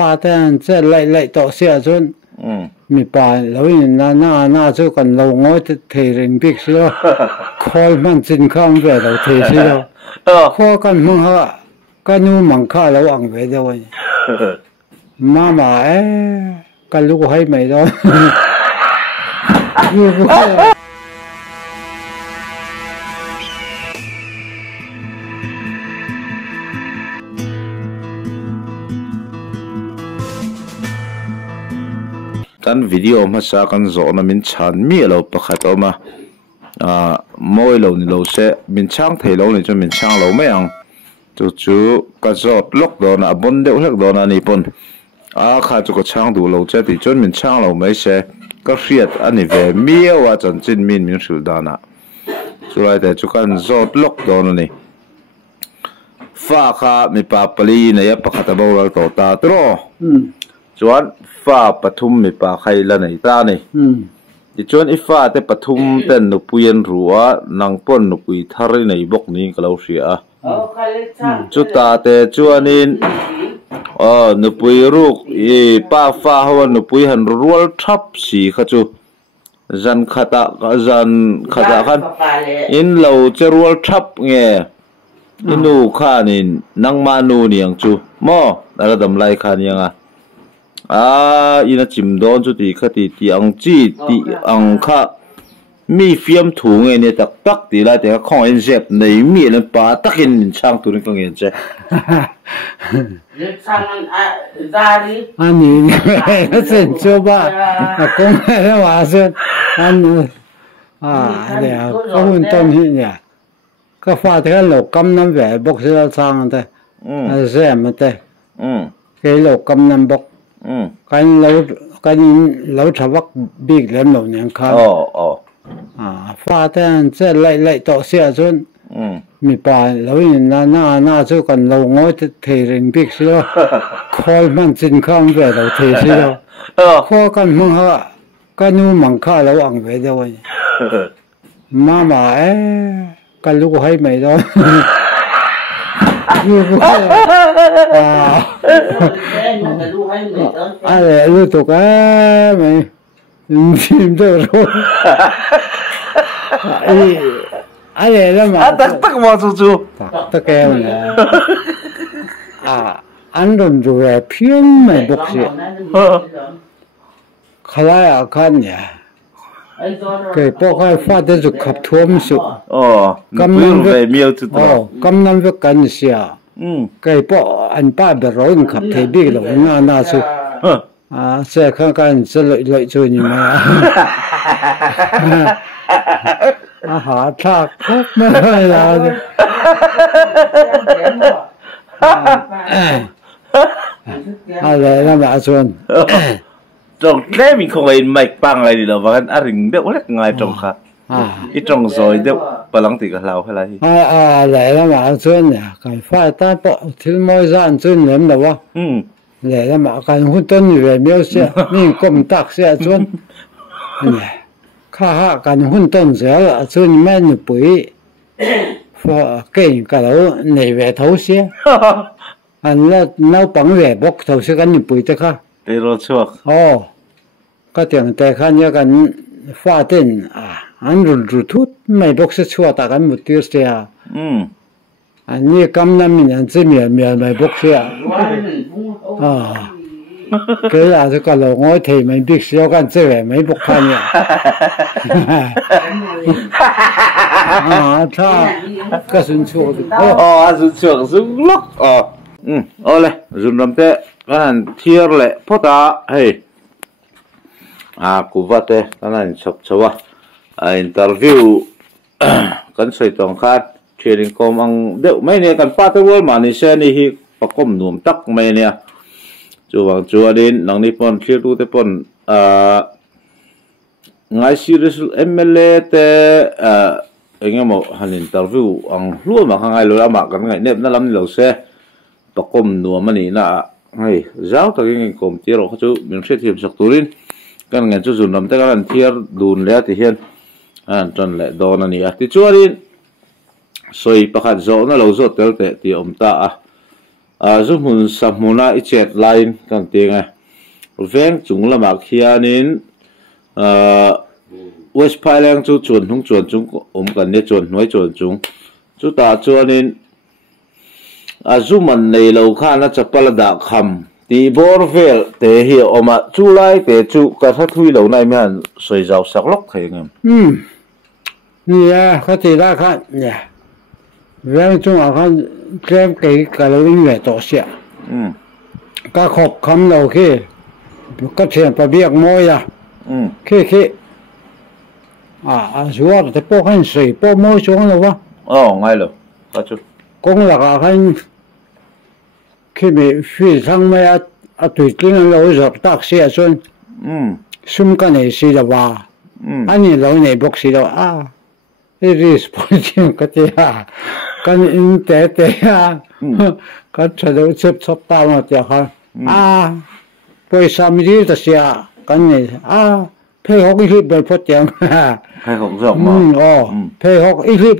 ป้าแต่จะไล่ต่อเสียจนมีป่าแล้วน่าจะกันเราง้อเทเรนพิกเสียคอยมันจินข้ามไปเราเทเสียข้อกันมึงฮะกันนู่มังค่าเราอังไปด้วยมากันลูกให้ไม่ได้กันวิดีโอมาสักกันโซนมินชันมีเราประคัตออกมามวยเรานี่เราเสมินช่างเทเรานี่จนมินช่างเราไม่ยังจู่ๆก็จอดล็อกโดนบนเดียวล็อกโดนนี่ปนข้าจุกช่างดูเราเจติจนมินช่างเราไม่เสก็เครียดอันนี้เวมีว่าจนจินมินสุดดานะสุดท้ายแต่จุกันจอดล็อกโดนนี่ฟ้าข้ามีปาปลีเนี่ยประคัตบ่เราต่อตาตรอจวนฟ้าปฐุมมีป่าไข่ละในตานี่จวนอีฟ้าแต่ปฐุมเป็นนุปุยนรัวนางป้นนุปุยทาริในบกนี้ก็เราเสียจุตาแต่จวนนี้นุปุยรูกป้าฟ้าหัวนุปุยหันรัวทับสีขจูจันขัดขันอินเราจะรัวทับเงี้ยอินูข้านี่นางมานูนี่ยังจูหม้อแล้วดำไล่ข้านี่ยังอินาจิมโดนจุดที่ขัดที่อังจีที่อังข้ามีฟิล์มถุงเงี้ยเนี่ยตักที่ไรแต่ก็ข้องเอ็นเจ็บในมีนั่นป้าตักเห็นช่างตัวนี้ก็เงี้ยเจ้อันนี้ก็เส้นชั่วบ้าก็ไม่ได้ว่าเส้นอันนี้เนี่ยก็หุ่นต้นที่เนี่ยก็ฟ้าที่เขาหลอกกำน้ำแหวนบกเสือสร้างแต่เสียมันแต่เขาหลอกกำน้ำบกกันเราชวักบิ๊กแล้วหนูเนี่ยครับฟ้าแต่จะไล่ต่อเสียจนมีป่าแล้วน่าจะกันเราง้อเทเรนบิ๊กเสียคอยมันจินข้ามไปเราเทเสียข้อกันมึงฮะกันนู่มังค่าเราอังไปด้วยมากันลูกให้ไม่ได้อะไรลูกตกไม่ชิมตัวรู้อะไรแล้วมาตักมาจู่ตักแกมันอันนั้นดูแลเพี้ยนไม่บอกสิใครกันเนี่ยเกิดพวกเขาฟาดได้จุดขับท่วมสุดกำลังไปมีเอาจุดกำลังไปกันเสียเกิดพวกอันป้าแบบร้อนขับเทบีหลงน่าสุดเสียข้างกันจะลอยจุดนี่มาหาทากพบไม่ได้เลยอะไรนะมาชวนตรงแรกมีคนเห็นไม่ปังอะไรดีเราว่ากันอะไรเด็กว่าเล็กง่ายตรงครับอีตรงซอยเด็กปลังติดกับเราอะไรอะไรนะมาชวนเนี่ยการฟ้าตาปะถึงไม่สั่นชวนเนี่ยแต่ว่าอะไรนะมาการหุ่นต้นอยู่แบบเมียวเสียนี่ก้มตักเสียชวนเนี่ยข้าการหุ่นต้นเสียละชวนแม่หนุ่ปุ๋ยฟ้าเก่งกับเราในเวทเขาเสียอันนั้นเราปังเวทบอกเขาเสียกันหนุ่ปุ๋ยแต่ค่ะเดี๋ยวรถชัวร์ก็เตียงแต่ขันยากันฟ้าเต้นอันรุทุดไม่บอกเสียชัวร์ตากันหมดที่เสียอันนี้กำลังมีอันจะมีไม่บอกเสียก็อาจจะก็เราง้อเทไม่บิ๊กเสียกันเสียไม่บอกขันเนี่ยถ้าก็สุนชัวร์สุนชัวร์สุนล็อกเอาเลยจุนรำเตะกันเทียร์เลยพอตาเฮ้ยกูว่าเตะกันชัวร์อินเตอร์วิวกันใส่ตรงขาดเทรนนิ่งคอมังเดี๋ยวไม่เนี่ยกันป้าตัวเวอร์มานี่เช่นนี้ฮิประกอบหนุ่มตักไม่เนี่ยจัวดินหลังนี้ปนเชื่อรู้แต่ปนไงสิเรื่องเอ็มเอลเตเงี้ยมั้งฮันอินเตอร์วิวอังรู้มาข้างไงรู้ละมากันไงเนี่ยนั่นลำนี่เราเสียประกอบหนุ่มมันนี่นะเฮ้ยเจ้าตะกี้กรมเที่ยวเขาจะมีเสียทีมสักตัวนึงกันเงินจะจุนลำแต่กันเที่ยวดูนแล้วที่เห็นจนเลยโดนนี่ที่จัวดินสวยประคันโจนั่นเราโจเตลเตที่อมตา zu mun samuna I chat line kan tinga veng chung lama khianin West Pailang chu chuan hung chuan chung kan ne chuan noi chuan chung chu ta chuanin azuman nei lo kha na chapala da kham ti borvel te hi oma chu lai te chu ka tha thui lo nai man soi jaw sak lok thei ngam ya kha ti la kha ya veng chung a khan tlem ke ka lo in ve to sia ka khop kham lo khi ka thian pa biak moi ya khi chúa thì bố khăn水bố môi xuống rồi quá ngay rồi có chút cũng là cả khăn khi bị phi sang mấy tùy tiếng lâu rồi tác xe xuân xung cái này xí là ba anh ấy lâu này bốc xí là cái gì sporting cái gì cái in tế cái chỗ đó chấp chấp tao mà tiếc ha bây giờ mình đi tới xe cái này phê học ít liệp phốt tiếng phê học rộng mà phê học ít liệp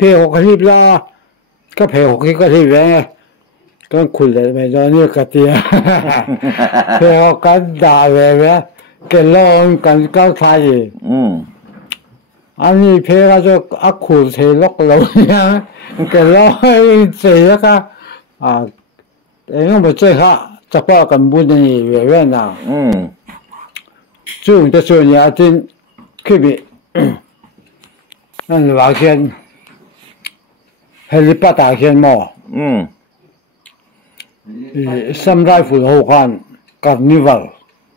phê học liệp là cái phê học cái liệp này cái khuôn lại bây giờ như cái tiền phê học cái đà về cái lon cái cao thay gì anh ấy phê cái cho khuôn thì lóc lâu nha cái lon gì cái anh mà chơi ha chắc bao cần buôn gì về nào chungจะส่วนยาที่คือมีนั่นว่าเขียนเฮลิปตาเขียนหม้อซัมไรฟูลหัวขันการนิวัล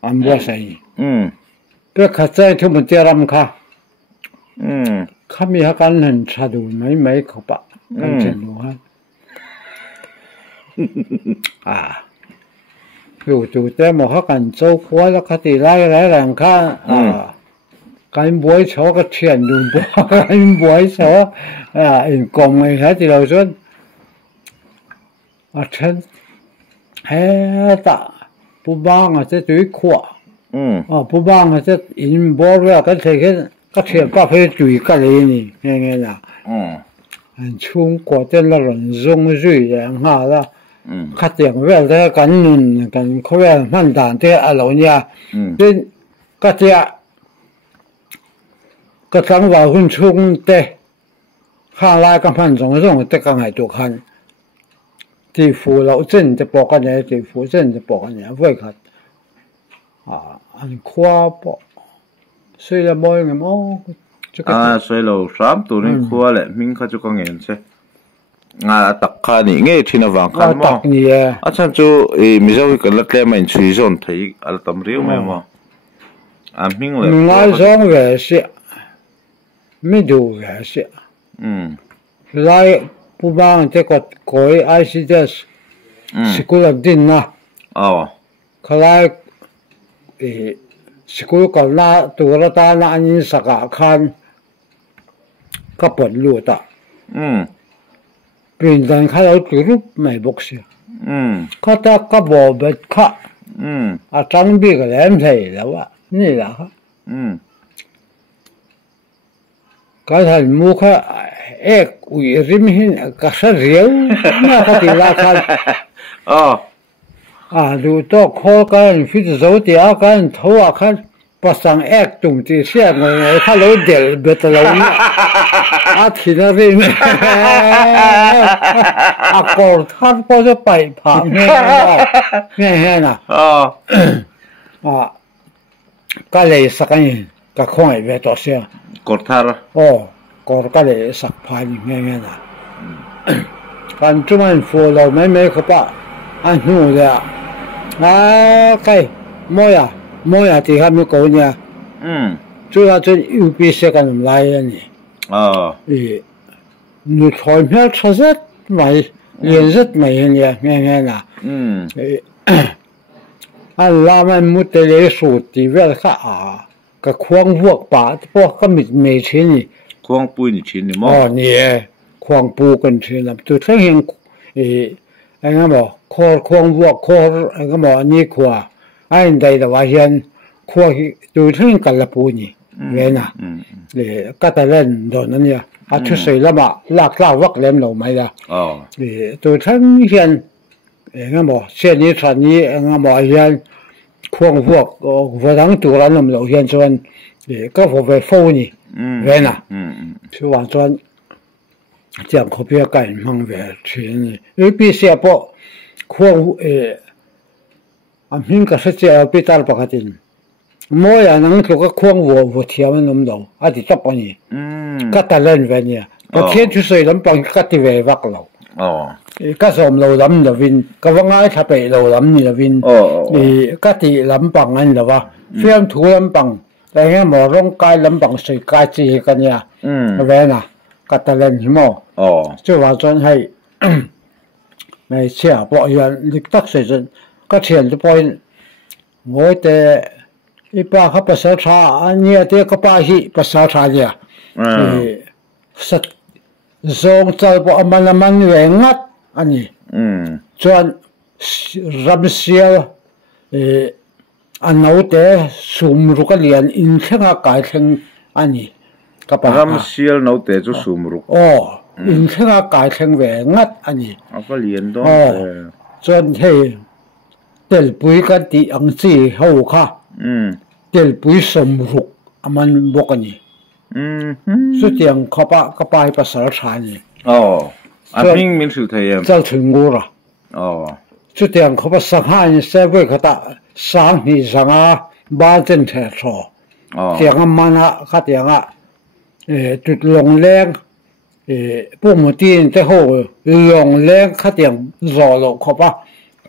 อันบัวใส่เพื่อขัดใจทุกมันเตรียมค่ะข้ามีอาการเห็นชาดูไม่เขาปะกันเช่นนู้นอยู่จู่แต่หมอเขากันโจ้ควายแล้วคติไล่แรงข้าการบวยโชก็เทียนดูบ่การบวยโชอินกงไงฮะที่เราชวนฉันเฮ้ตาผู้บ้างจะจุยขวบผู้บ้างจะอินบอลแล้วก็เทียนก็เพื่อจุยกันเลยนี่ไงล่ะช่วงก่อนเต้นละหล่นจงจุยแรงฮะละขัดอย่างเวลากันนุ่นกันเขาเวลามันด่านที่อารมณ์เนี่ยเป็นก็จะก็ตั้งว่าหุ่นชุ่มเตะข้างลายกันพันสองเตะกันหายตัวคันที่ฟูเราเส้นจะบอกกันเนี่ยที่ฟูเส้นจะบอกกันเนี่ยเว้ยครับอันคว้าปะสวยละบ่อยไงมั้งสวยเราสามตัวนี้คว้าแหละมิ้งเขาจะกังเงินใช่ตักขานี่ไงที่นวังกันมั้งอาจารย์จูมิจฉาวิกันละเล่มันช่วยส่วนที่อะไรตั้มเรียวไหมมั้งมิ้งเลยง่ายสองเวสีไม่ดูเวสีไล่ผู้บ้านจะกดคอยICDS สกุลดินนะเขาไล่สกุลกันละตัวละตาละอันนี้สักคันก็ปวดลู่ตาเป็นการเขาเอาตัวรูปไม่บอกเสียเขาตากระบอกเบ็ดข้าอาจารย์บีก็เล่นใช่แล้วว่านี่แหละครับก็ท่านมุขอุยริมหินก็เสียวน่าเขาตีราคาดูตัวข้อกันฟิตโซเดียกันทั่วกันภาษาตรงที่เสียงเลยถ้าเราเดลเบ็ดเราเนี่ยทีนั้นเองก่อนท่านก็จะไปผ่านเนี่ยนะก็เลยสักอย่างก็คงไอ้เวทตัวเสียกดท่าระก่อนก็เลยสักผ่านเนี่ยนะการจุมันฟูเราไม่เข้าปะอันนู้นเลยใครมอยที่เขาไม่โกงเนี่ย主要这有比些个人来的呢。你彩票出色买颜色没呢？看呐。拉曼木得来数地位看个矿物把不个没钱呢。矿布你钱的吗？你矿布跟钱了，就这样那个么矿物那个么你看，俺在的话先看就这样干了布呢。เงี้ยนะเลยก็แต่เล่นโดนนั่นเนี่ยชุดใส่ละมาลากวักเล่มเราไหมล่ะเลยตัวท่านเขียน nga mo chen ni than ni nga mo hian khuang vuak wadang turan nom lo hian chuan ka vo ve fo ni ve na chu wan chuan chiang khopia kai mang ve thin ni pi sia po khuang am hin ka se che hospital pakatin moi anang to ka khuang vo thiam nom lo ati top ani ka talen ve ni ka khen chu sei lam pang ka ti ve vak lo ka som lo lam da win ka wanga tha pe lo lam ni da win ka ti lam pang an da wa fiam thu lam pang da he mo rong kai lam pang sei ka chi ka nya ve na ka talen mo chu wa chuan hai mai chia po yan lik tak se chen ka thian tu point ngoi te ipa kha pa sa tha ania te ka pa hi pa sa tha ya sat zong chal po aman ve ngat ani chuan ram sial anau te sum ru ka lian in thenga kai theng ani ka pa ram sial no te chu sum ru in thenga kai theng ve ngat ani ka lian do chuan he tel pui ka ti ang chi ho kha tel pui som ru aman bok ani su tiang khapa ka pai pa sar tha ni Aping min sul thayam. Chal thungura. Chu tiang khopa sangha ni sewe khata sang ni zanga ba chen the tho. Tiang mana khatianga tut long leng pu mutin te ho long leng khatiang zo lo khopa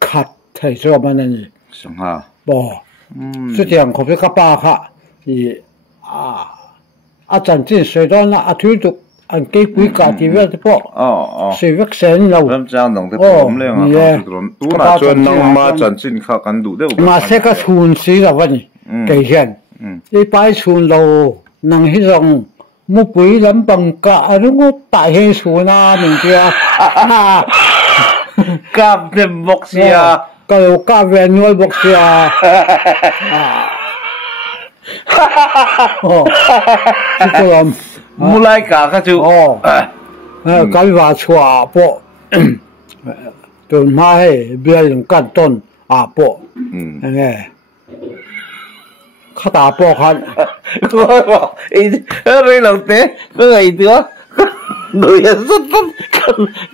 khat thai so manani sangha bo chu tiang khopa ka pa kha a chan chin se don na a thu tu an ke pui ka ti ve te po se vek sen lo ram chang dong te pom le nga tu na chuan nang ma chan chin kha kan du de ma se ka chun si la wani ke hian e pai chun lo nang hi rong mu pui lam pang ka arungo ta he suna min kia kap de boxia ka lo ka ve nuol boxia mulai ka kha chu ka wa chua po ton ma he bial kan ton a po nge khata po khan re lo te ko ngai tio nui sut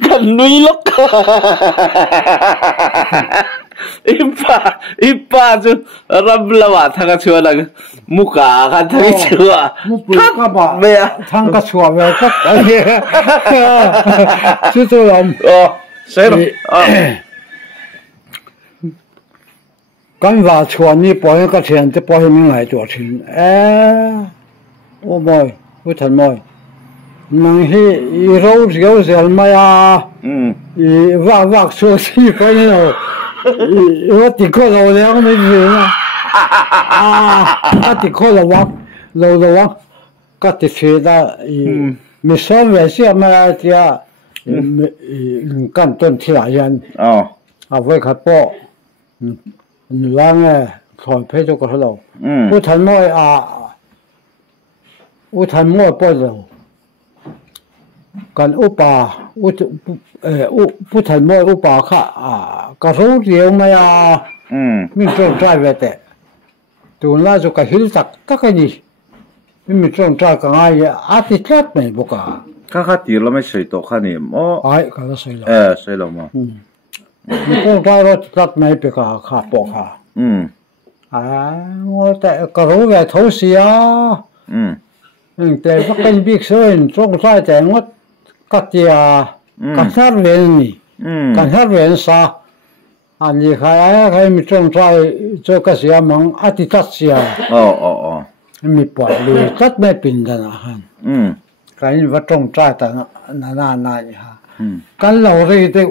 kan nui lok ipa chu rablawa thanga chuala muka kha thai chua ka ba me thang ka chua me ka chu chu lam sai kan wa chua ni po ka chen te po mi ngai to thin o boy u than moi nang hi I ro zel ma ya I wa so si ko ni no I ti ko lo le me ni na ti ko lo wa ka ti che da mi so ve si ma ya kan ton ti la yan a ve kha po lang thon phe jo ko lo u than moi u than moi po lo kan upa pu than moi upa kha ka ro riau ma ya min chong trai ve te tu la jo ka hil tak ka ni min chong trai ka ngai a ti tlat mai boka kha ti lo mai sei to kha ni mo ai ka la sei lo sei lo mo mi chong trai ro tlat mai pe ka kha po kha ngo te ka ro ve tho sia te va kan big sen chong trai te ngot ka tia ka sar vel ni ka sar vel sa ani kha mi chong trai cho ka sia mang ati tat sia mi po lu tat me pin da na han ka in va chong trai ta na ni ha kan lo ri te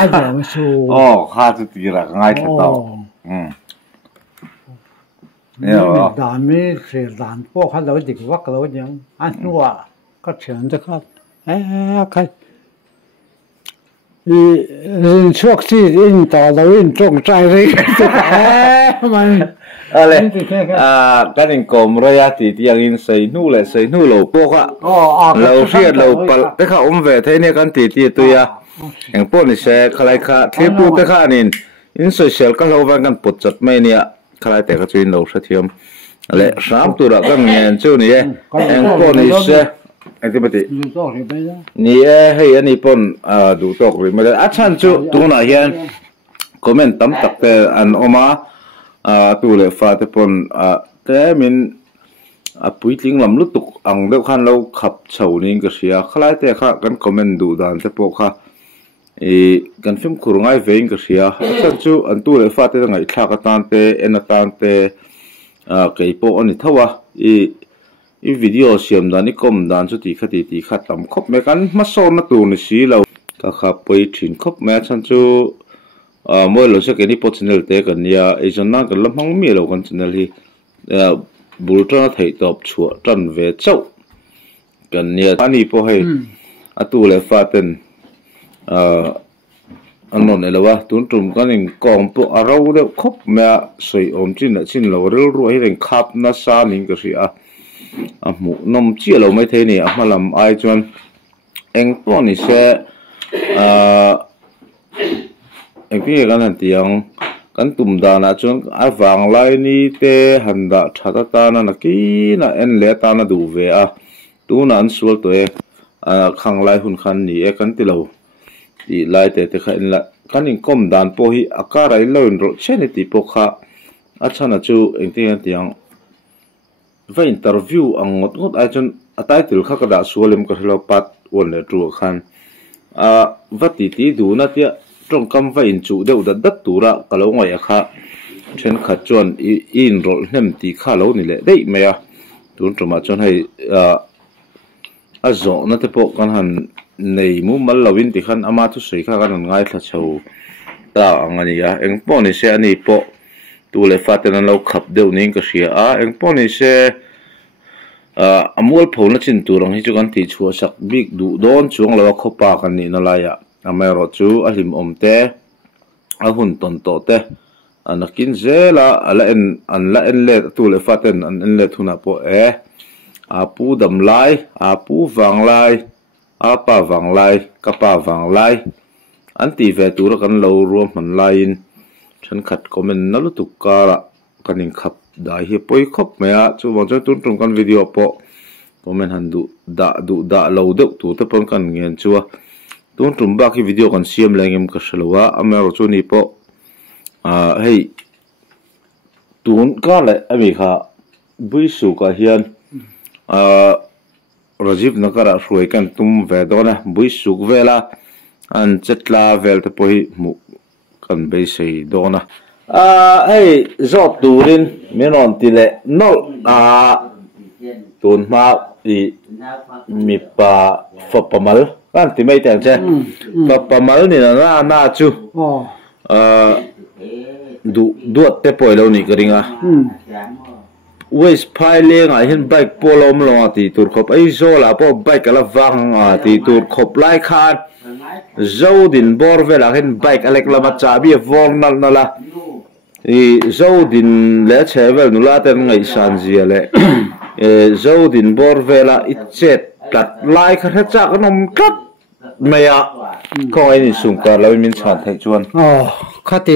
a dang su kha tu ti ra ngai tha to da mi se dan po kha lo dik wak lo nyang an nuwa ka chen de kha ka in chok si in ta lo in chong trai ri man ale kan in kom roya ti yang in sei nu lo po kha lo fiat lo pal te kha ve the ne kan ti tu ya eng po ni se khalai kha thlepu te kha nin in social ka lo van kan pot chat mai nia khalai te ka chuin lo tha thiam le ram tu ra kan ngen chu ni eng po ni se activity ni hei ani pon du tok ri ma a chan chu tu na hian comment tam tak te an oma tu le fa te pon te min puitling lam lutuk ang deuh khan lo khap chho ning ka sia khalai te kha kan comment du dan te po kha kan film khurungai vein ka sia chan chu an tu le fa te ngai thla ka tan te en tan te kei po ani thawa i video siam dan i kom dan chu ti kha tam khop me kan ma so na tu ni si lo ka kha poi thin khop me chan chu moi lo se ke ni po channel te kan ya e jon na kan lamhang mi lo kan channel hi bultra thei top chua tan ve chau kan nia ani po hei atu le fa ten anon elawa tun tum kan in kong po arau de khop me sei om chin lo rel ru hi ren khap na sa ning ka ri a mu nom chi lo mai the ni a malam ai chuan eng po ni se eng pi kan han tiang kan tum da na chuan a wang lai ni te handa thata ta na ki na en le ta na du ve a tu na an sual to e khang lai hun khan ni e kan ti lo ti lai te kha in la kan in kom dan po hi akara in lo in ro cheni ti po kha a chana chu eng tiang va interview ang ngot ai chun a title kha ka da sualim ka hlo pat on le tru khan va ti du na tia trong kam va in chu deuh dat tura kalo ngai kha then kha chuan in rol hnem ti kha lo ni le dei me a tun tuma chuan hei a zo na te po kan han nei mu mal lawin ti khan ama thu sei kha kan ngai thla chho ta angani ya eng po ni se ani po tu le fa te nan lo khap deuh ning ka sia eng po ni se amol phona chin turang hi chu kan ti chhuwa sak big du don chuang lawa khopa kan ni na la ya amero chu a hlim om te a hun ton to te anakin zela ala an la en le tu le fa ten an en le thuna po a pu dam lai a pu wang lai a pa wang lai ka pa wang lai an ti ve tur kan lo ruam man lain than khat comment na lu tuk kara kanin khap dai hi poi khop me a chu wang chu tun kan video po comment han du da lo deuh tu te pon kan ngen chuwa tun tum ba ki video kan siam lengem ka shalowa amero chu ni po hei tun ka le ami kha bui su ka hian Rajiv nakara ruai kan tum ve dona bui suk vela an chetla vel te pohi mu kan be sei dona hei zot turin menon tile no tun ma I mi pa fapamal kan ti mai tang che fapamal ni na chu duat te poi lo ni karinga waste pile nga hin bike polom lo ti tur khop ai zo la po bike ala wang ti tur khop lai khan zo din bor vela hin bike alek la ma cha bi vong na la I zo din le chevel nu la ten ngai san zia le zo din bor vela I chet tat lai kha cha kanom kat maya ko ai ni sung ka lo min chan thai chuan khati